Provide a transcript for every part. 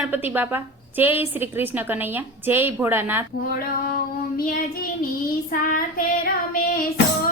ગણપતિ બાપા. જય શ્રી કૃષ્ણ કનૈયા. જય ભોળાનાથ. ભોળો ઉમિયાજીની સાથે રમેશો.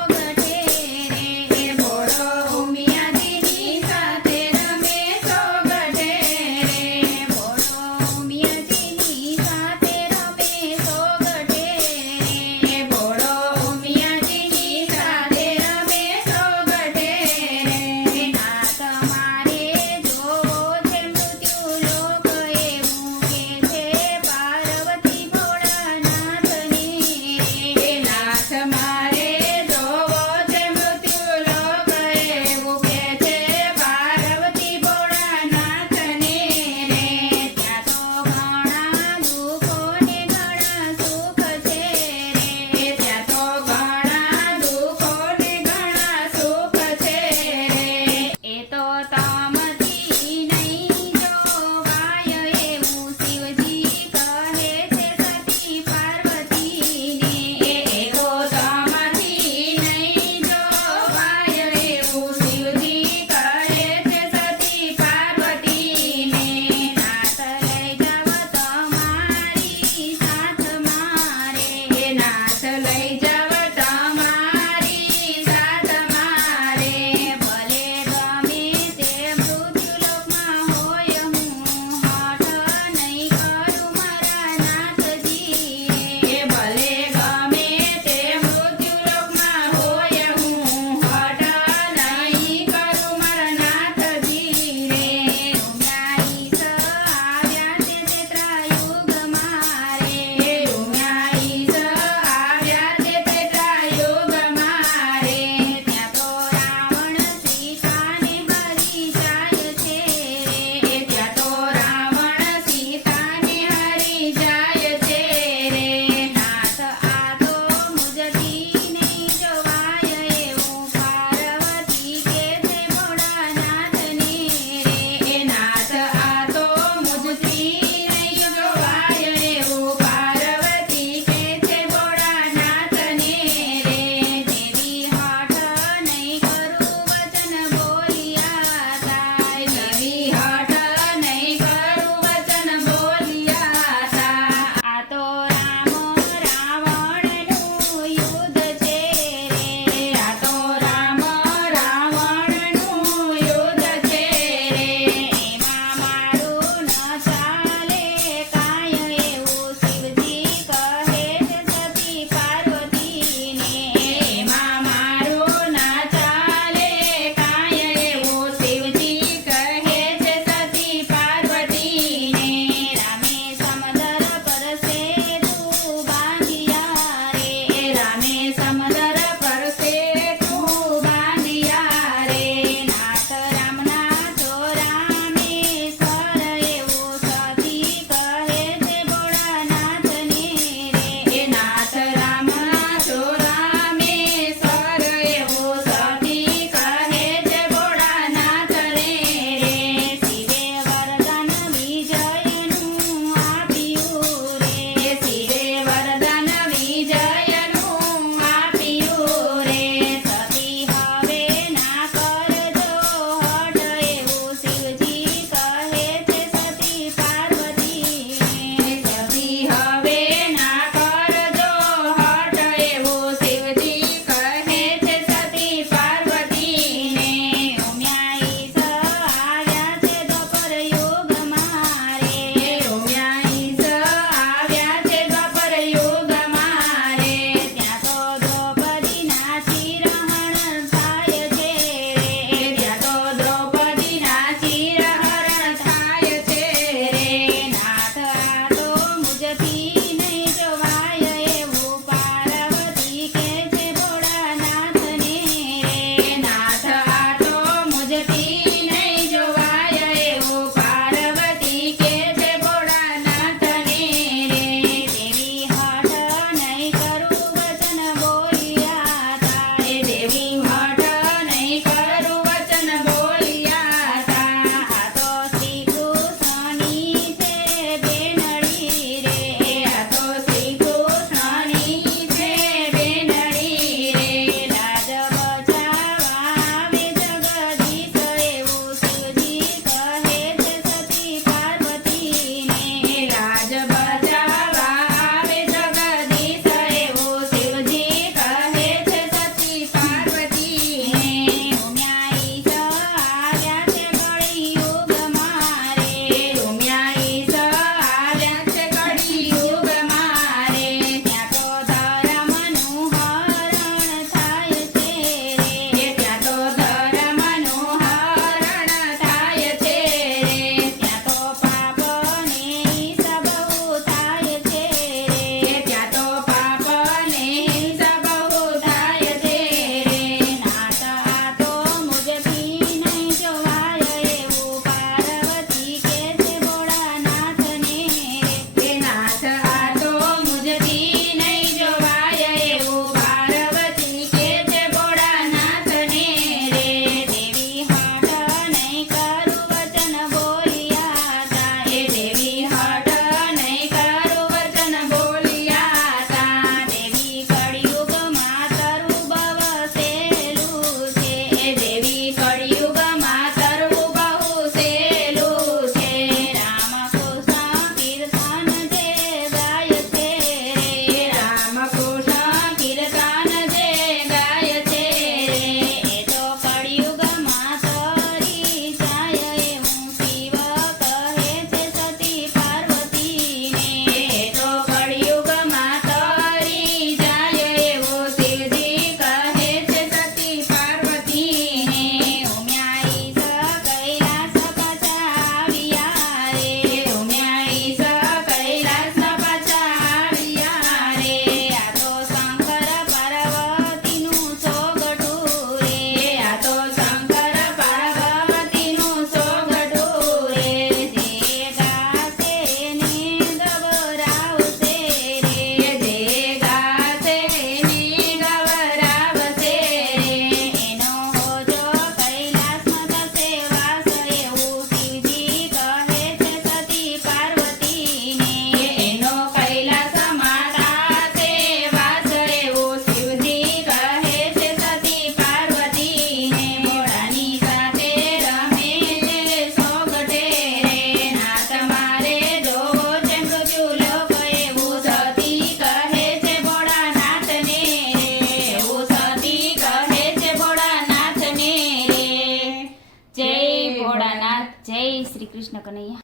કૃષ્ણ કનૈયા